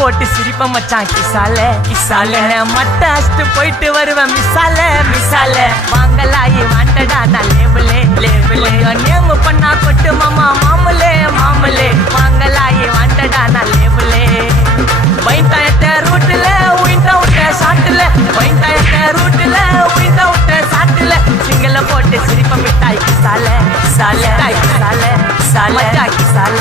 போட்டு சிரிப்ப மச்சான் கிசால கிசால மட்ட அஷ்டு போயிட்டு வருவேன் மிசால மிசால வாங்கலாயி வாண்டடா நான் லேபிளே லேபிளே நேமு பண்ணா கொட்டு மாமா மாமலே மாமலே வாங்கலாயி வாண்டடா நான் லேபிளே வைத்தாயத்த ரூட்ல உயிண்டா விட்ட சாட்டுல வைத்தாயத்த ரூட்ல உயிண்டா விட்ட சாட்டுல சிங்கள போட்டு சிரிப்ப மிட்டாய் கிசால கிசால கிசால கிசால மச்சான் கிசால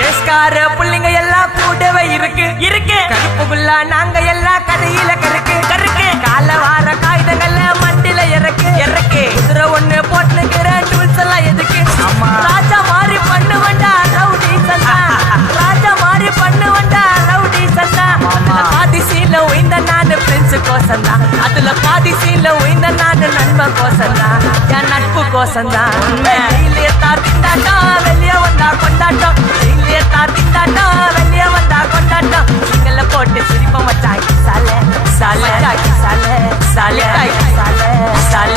கிசால புள்ளிங்க எல்லாம் கூடவே இருக்கு இருக்கு கருப்புக்குள்ள நாங்க எல்லாம் கதையில கருக்கு கருக்கு கால வார காகிதங்கள்ல மண்டில இறக்கு இறக்கு குதிரை ஒண்ணு போட்டுக்கிற டூல்ஸ் எல்லாம் எதுக்கு ராஜா மாதிரி பண்ணு வண்டா ரவுடி சந்தா ராஜா மாதிரி பண்ணு வண்டா ரவுடி சந்தா அதுல பாதி சீன்ல உயிந்த நானு ஃப்ரெண்ட்ஸ் கோசந்தா அதுல பாதி சீன்ல உயிந்த நானு நண்பன் கோசந்தா என் நட்பு கோசந்தா திண்டாட்டம் வெளியே வந்தா கொண்டாட்டம் திண்டாட்டம் வெளியே வந்தா கொண்டாட்டம் சிங்கள போட்டு சிரிப்ப மச்சான் கிசால கிசால கிசால கிசால கிசால கிசால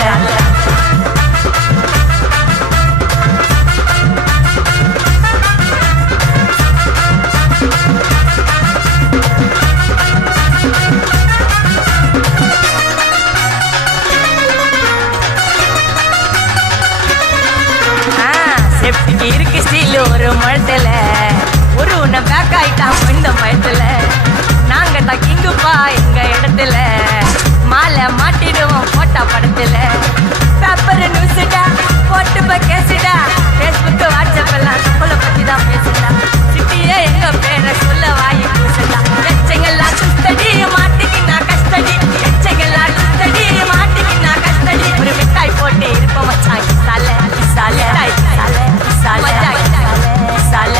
சேஃப்டிக்கு இருக்கு ஸ்டீல் ஒரு மழத்துல ஒரு உன்னை பேக் ஆயிட்டான் இந்த மயத்துல நாங்க தான் கிங்குப்பா எங்க இடத்துல மாலை மாட்டிடுவோம் போட்டா படத்துல பேப்பர் நியூஸ்டா போட்டு கேசுடா ஃபேஸ்புக் வாட்ஸ்அப் எல்லாம் நம்மளை பத்தி தான் பேசுடா சிட்டியே எங்க பேரை சொல்ல வாங்கி பூசடா எச்சங்கெல்லாம் சுஸ்தடி மாட்டிக்கு நான் கஸ்டடி எச்சங்கெல்லாம் சுஸ்தடி மாட்டிக்கு நான் கஸ்டடி ஒரு மிட்டாய் போட்டு இருப்போம் மச்சான் கிசால கிசால கிசால கிசால கிசால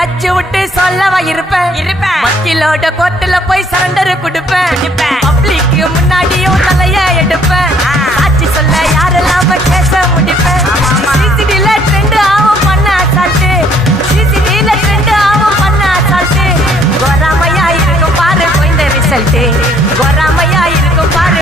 அச்சு விட்டு சொல்லவா இருப்பேன் வக்கீலோட கோர்ட்டுல போய் சரண்டர் கொடுப்பேன் பப்ளிக்கு முன்னாடியும் தலைய எடுப்பேன்